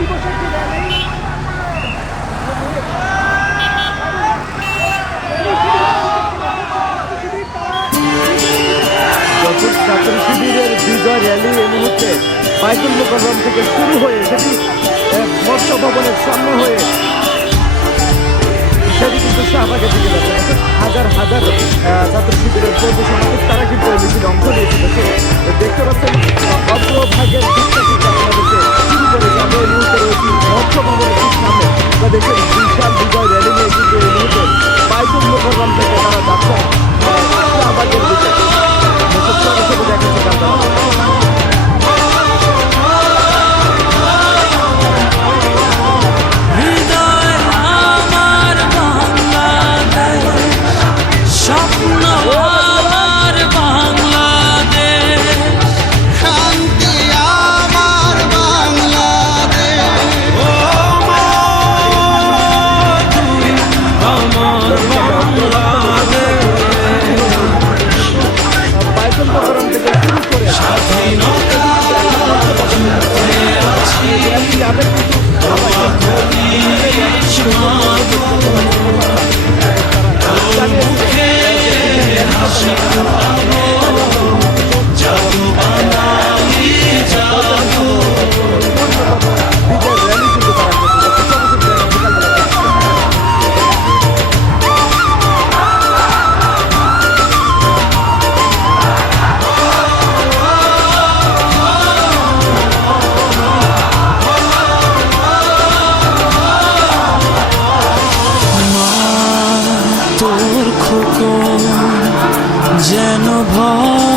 দিবসের যে র্যালি ছাত্র শিবিরের বিজয় র্যালি এই মুহূর্তে থেকে শুরু হয়ে সেটি মৎস্য ভবনের সামনে হয়ে সেটি কিন্তু শাহবাগে হাজার হাজার ছাত্র শিবিরের তারা কিন্তু অংশ নিয়েছিল। দেখতে পাচ্ছেন, অগ্রভাগের সামনে আমার বাংলাদেশ স্বাধীনতা আছি স্মরণ যেন ভয়